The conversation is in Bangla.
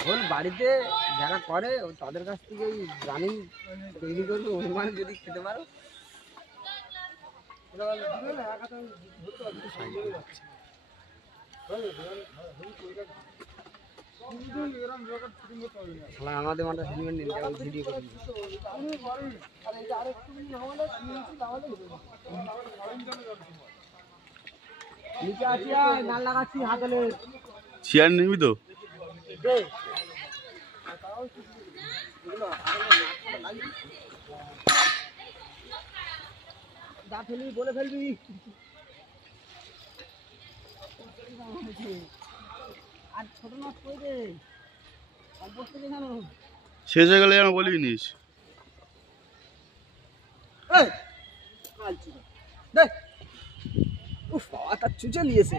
এখন বাড়িতে যারা করে তাদের কাছ থেকে রানিং তৈরি করবে, অনুমান যদি খেতে পারো আমাদের মাঠে হেলমেট নিন, ভিডিও করে নিচে আসি, নাল লাগাচ্ছি হাতলে চেয়ার নিবি তো? যা ফেলবি বলে ফেলবি। আর ছোট মাছ কই রে? অবস্থা কি জানো? শেষ হয়ে গেলে যেন বলবি নিস। এই কালচি দে। উফ বাবা, তার চুচে নিয়েছে।